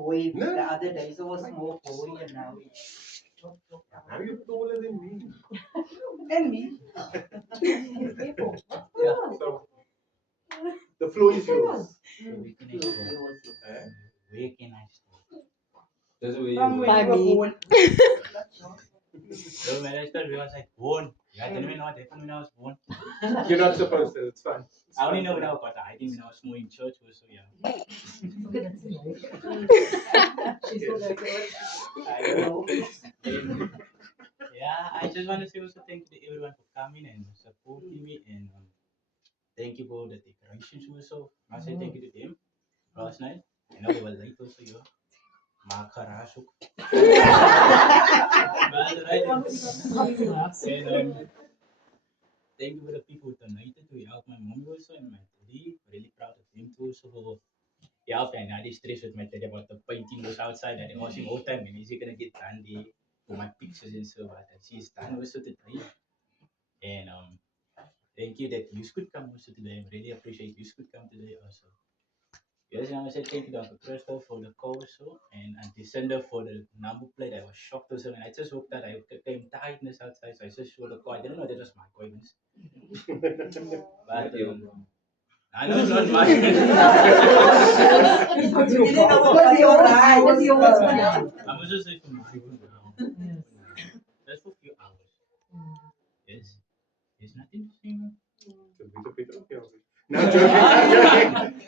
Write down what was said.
boy No. the other day. So was more boy and now Now you're taller than me. and me. Yeah. So the floor is yours. So we can explore. Eh? Where can I start? That's where From you when By you were me. born. So when I started, I was like born. Yeah, I didn't even know what happened when I was born. You're not supposed to. It's fine. It's I only fine. know when I got I think when I was more in church also, yeah. I know. Yeah, I just want to say also thank you to everyone for coming and supporting me and thank you for the decorations also. I say thank you to them last night. I know they were late also, yeah. Makarasuk. But right, and thank you for the people who donated to help my mom also and my daddy. Really proud of them too also for help and I did stress with my daddy about the painting was outside and I asked him all time when is he gonna get done there for my pictures and so on. And she's done also today. And thank you that you could come also today. I really appreciate you could come today also. Yes, and I said thank you Dr. Crystal for the call also and Auntie Cinder for the number plate. I was shocked also and I just hope that I came tiredness outside so I just saw the call. I didn't know that was my coins. But I know it's not mine. I'm also saying for mine for now. Just for a few hours. Yes. There's nothing to say. No, joking.